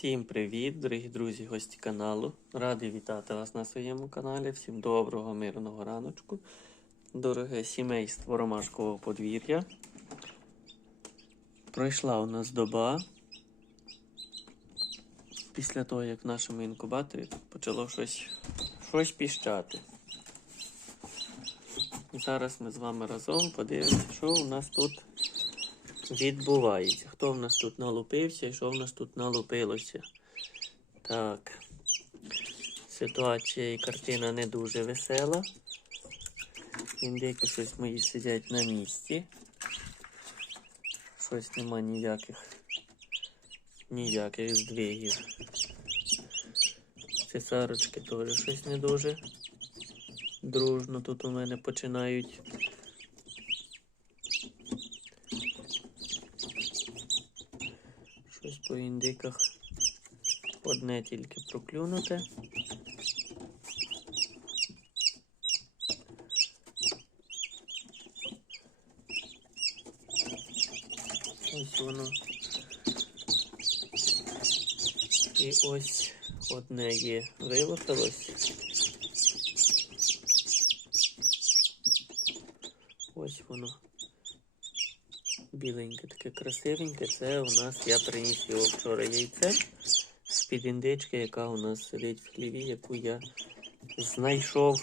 Всім привіт, дорогі друзі, гості каналу. Радий вітати вас на своєму каналі. Всім доброго, мирного раночку. Дороге сімейство Ромашкового подвір'я. Пройшла у нас доба. Після того, як в нашому інкубаторі почало щось, щось піщати. Зараз ми з вами разом подивимося, що у нас тут відбувається. Хто в нас тут налупився і що в нас тут налупилося. Так. Ситуація і картина не дуже весела. Індики щось мої сидять на місці. Щось нема ніяких ніяких здвигів. Цесарочки теж щось не дуже. Дружно тут у мене починають Щось по індиках одне тільки проклюнуте. Ось воно. І ось одне є вилупилось. Ось воно біленьке, таке красивеньке. Це у нас я приніс його вчора яйце з-під індички, яка у нас сидить в хліві, яку я знайшов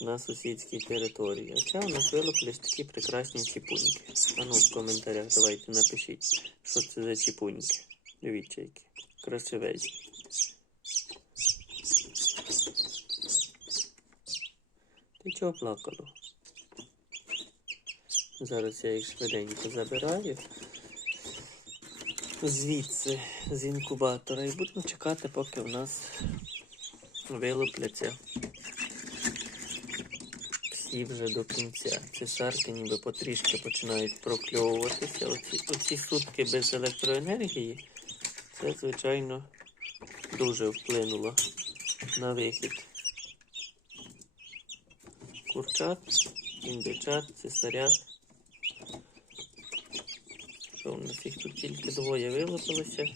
на сусідській території. А це у нас вилупились такі прекрасні ціпуньки. А ну в коментарях давайте напишіть, що це за ціпуньки. Дивіться, які красивезні. Ти чого плакало? Зараз я їх швиденько забираю звідси з інкубатора і будемо чекати, поки в нас вилупляться всі вже до кінця. Цесарки ніби потрішки починають прокльовуватися. Оці, оці сутки без електроенергії це, звичайно, дуже вплинуло на вихід. Курчат, індичат, цесарят. Їх тут тільки двоє вилупилося.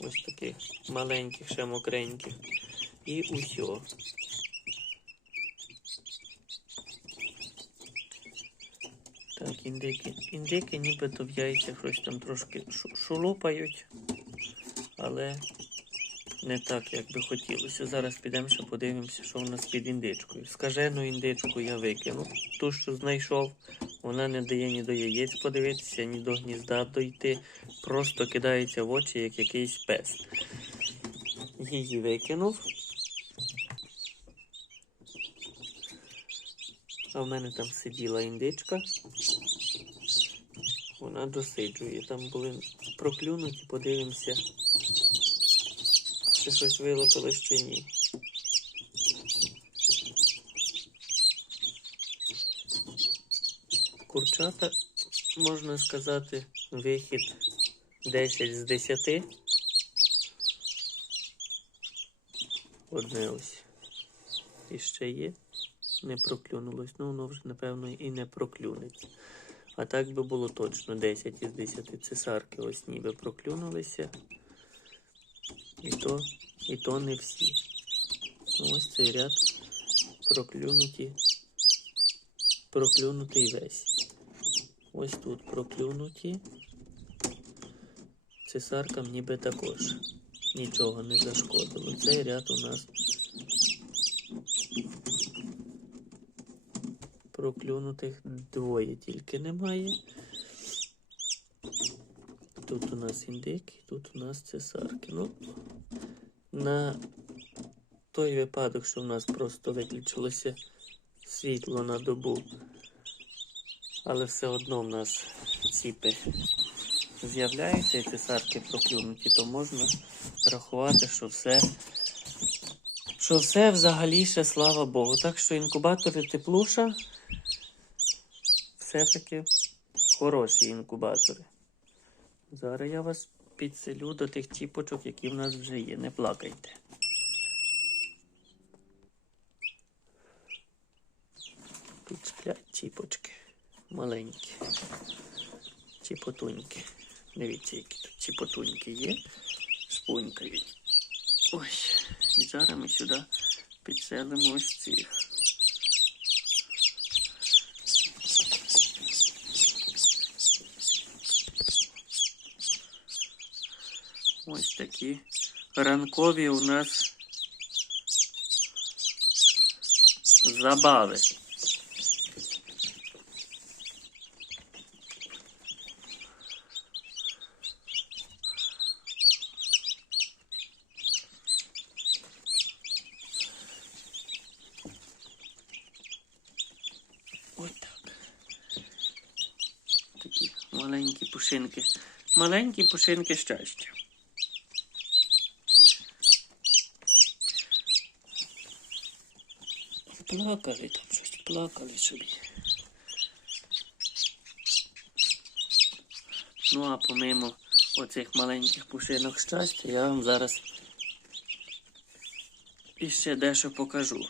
Ось таких маленьких, ще мокреньких. І усьо. Так, індики. Індики нібито в яйцях щось там трошки шу- шулупають, але не так, як би хотілося. Зараз підемо ще подивимося, що в нас під індичкою. Скажену індичку я викинув. Ту, що знайшов, вона не дає ні до яєць подивитися, ні до гнізда дойти. Просто кидається в очі, як якийсь пес. Її викинув. А в мене там сиділа індичка. Вона досиджує. Там були проклюнуті, подивимося, чи щось вилопилось чи ні. Курчата, можна сказати, вихід 10 з 10. Одне ось. І ще є. Не проклюнулось. Ну, воно вже, напевно, і не проклюнеться. А так би було точно 10 із 10 цесарки ось ніби проклюнулися. І то, і то не всі. Ну, Ось цей ряд проклюнуті, проклюнутий весь. Ось тут проклюнуті. Цесаркам ніби також нічого не зашкодило. Цей ряд у нас проклюнутих двоє тільки немає. Тут у нас індики, тут у нас цесарки. Ну, на той випадок, що в нас просто виключилося світло на добу, але все одно в нас ціпи з'являються і цесарки проклюнуті, то можна рахувати, що все, що все взагалі ще слава Богу. Так що інкубатори теплуша все-таки хороші інкубатори. Зараз я вас підселю до тих тіпочок, які в нас вже є. Не плакайте. Тут сплять чіпочки маленькі, чіпотуньки. Дивіться, які тут ці потуньки є. Шпунькають. Ось. І зараз ми сюди підселимо ось цих. Ось такі ранкові у нас забави. Ось так. Такі маленькі пушинки. Маленькі пушинки щастя. Плакали там щось, плакали собі. Ну а помимо оцих маленьких пушинок щастя, я вам зараз іще дещо покажу.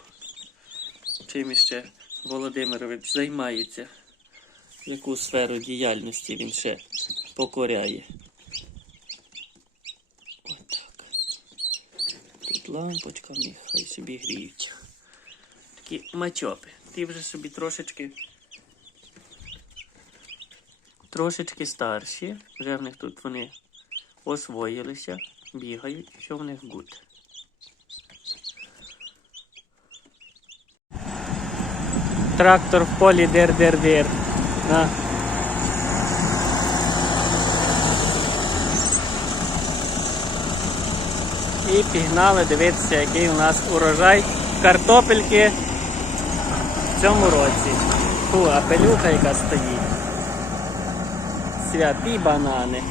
Чим іще Володимирович займається, яку сферу діяльності він ще покоряє. Отак. Тут лампочка них, собі гріються такі мачопи. Ті вже собі трошечки. Трошечки старші. Вже в них тут вони освоїлися, бігають, що в них гуд. Трактор в полі дир-дир-дир. На. І пігнали дивитися, який у нас урожай картопельки в цьому році. Фу, пелюха яка стоїть. Святі банани.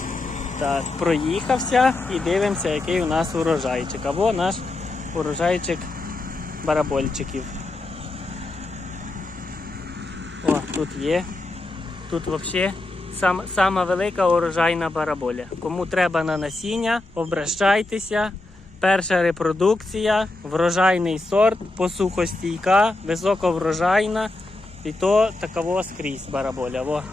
Так, проїхався і дивимося, який у нас урожайчик. Або наш урожайчик барабольчиків. О, тут є. Тут взагалі сам, сама велика урожайна бараболя. Кому треба на насіння, обращайтеся. Перша репродукція, врожайний сорт, посухостійка, високоврожайна. І то такого скрізь бараболя. Во.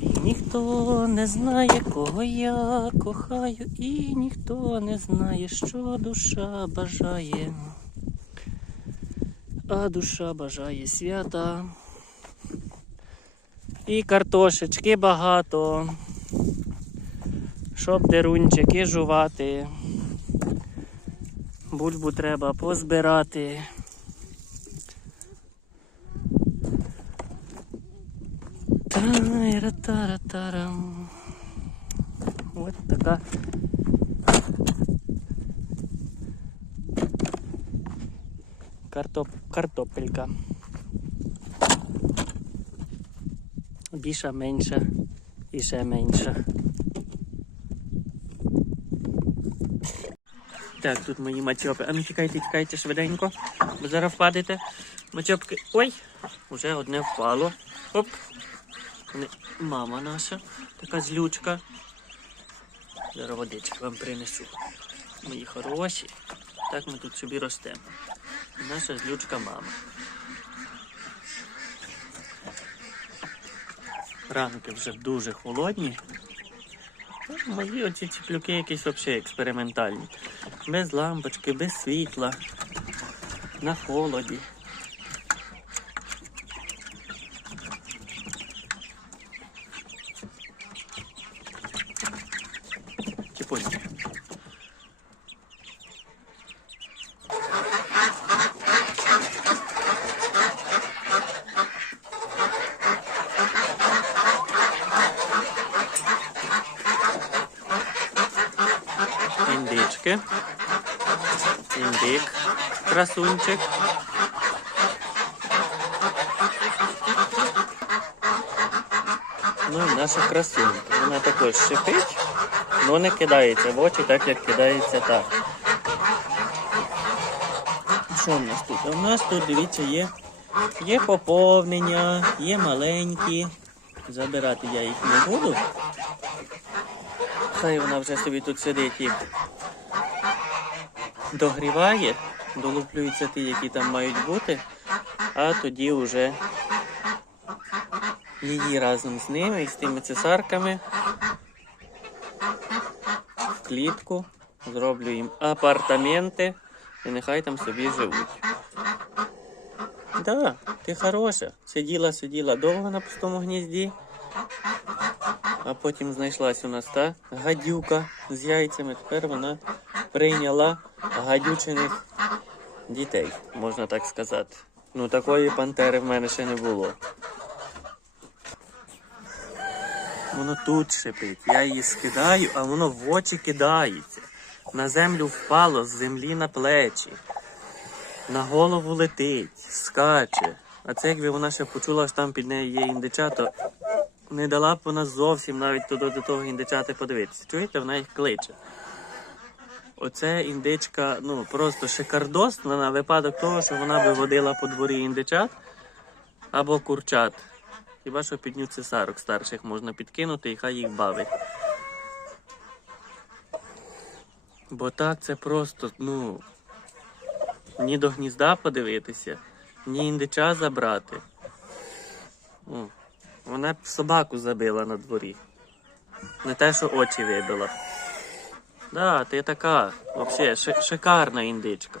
І ніхто не знає, кого я кохаю, і ніхто не знає, що душа бажає. А душа бажає свята. І картошечки багато щоб дерунчики жувати. Бульбу треба позбирати. Тара-тара-тарам. Ось така. Картоп... Картопелька. Більша менша і ще менша. Так, тут мої мачопи. А ну тікайте, тікайте швиденько, бо зараз впадете. Мачопки. Ой! Уже одне впало. Оп! Мама наша, така злючка. Зараз водички вам принесу. Мої хороші. Так ми тут собі ростемо. Наша злючка мама. Ранки вже дуже холодні. Мої оці ціплюки якісь взагалі експериментальні. Без лампочки, без світла, на холоді. Чіпоньки. Індички. Індик. Красунчик. Ну і наша красунька. Вона також шипить, але не кидається в очі, так як кидається так. Що в нас тут? В нас тут, дивіться, є, є поповнення, є маленькі. Забирати я їх не буду. Хай вона вже собі тут сидить і догріває, долуплюються ті, які там мають бути, а тоді вже її разом з ними і з тими цесарками в клітку. Зроблю їм апартаменти і нехай там собі живуть. Да, ти хороша. Сиділа, сиділа довго на пустому гнізді, а потім знайшлась у нас та гадюка з яйцями. Тепер вона прийняла гадючених дітей, можна так сказати. Ну, такої пантери в мене ще не було. Воно тут шипить. Я її скидаю, а воно в очі кидається. На землю впало, з землі на плечі. На голову летить, скаче. А це якби вона ще почула, що там під нею є індича, то не дала б вона зовсім навіть туди до того індичати подивитися. Чуєте, вона їх кличе. Оце індичка, ну просто шикардосна на випадок того, що вона би водила по дворі індичат або курчат. Хіба що під ню цесарок старших можна підкинути і хай їх бавить. Бо так це просто, ну, ні до гнізда подивитися, ні індича забрати. Ну, вона б собаку забила на дворі. Не те, що очі вибила. Да, ти така, взагалі, шикарна індичка.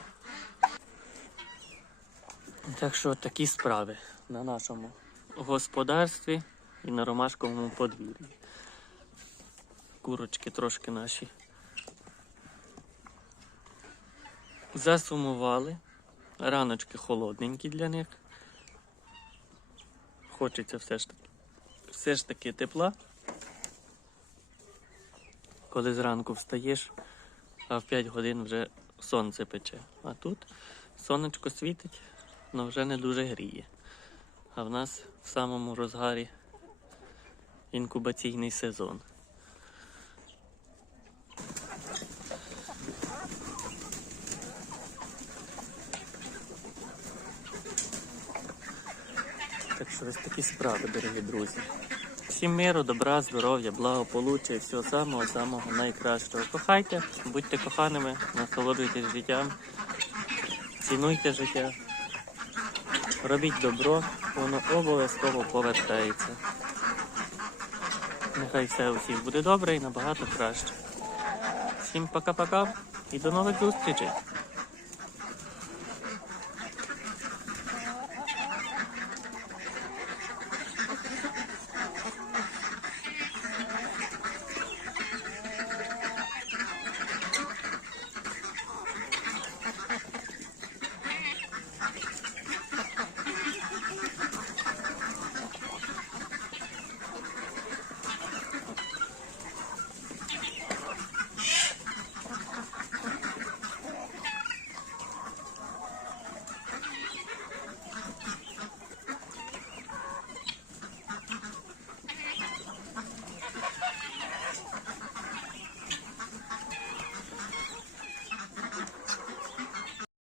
Так що такі справи на нашому господарстві і на ромашковому подвір'ї. Курочки трошки наші засумували. Раночки холодненькі для них. Хочеться все ж таки, все ж таки тепла. Коли зранку встаєш, а в 5 годин вже сонце пече. А тут сонечко світить, але вже не дуже гріє. А в нас в самому розгарі інкубаційний сезон. Так що ось такі справи, дорогі друзі. Всім миру, добра, здоров'я, благополуччя і всього самого самого найкращого. Кохайте, будьте коханими, насолоджуйтесь життям, цінуйте життя, робіть добро, воно обов'язково повертається. Нехай все у всіх буде добре і набагато краще. Всім пока-пока і до нових зустрічей!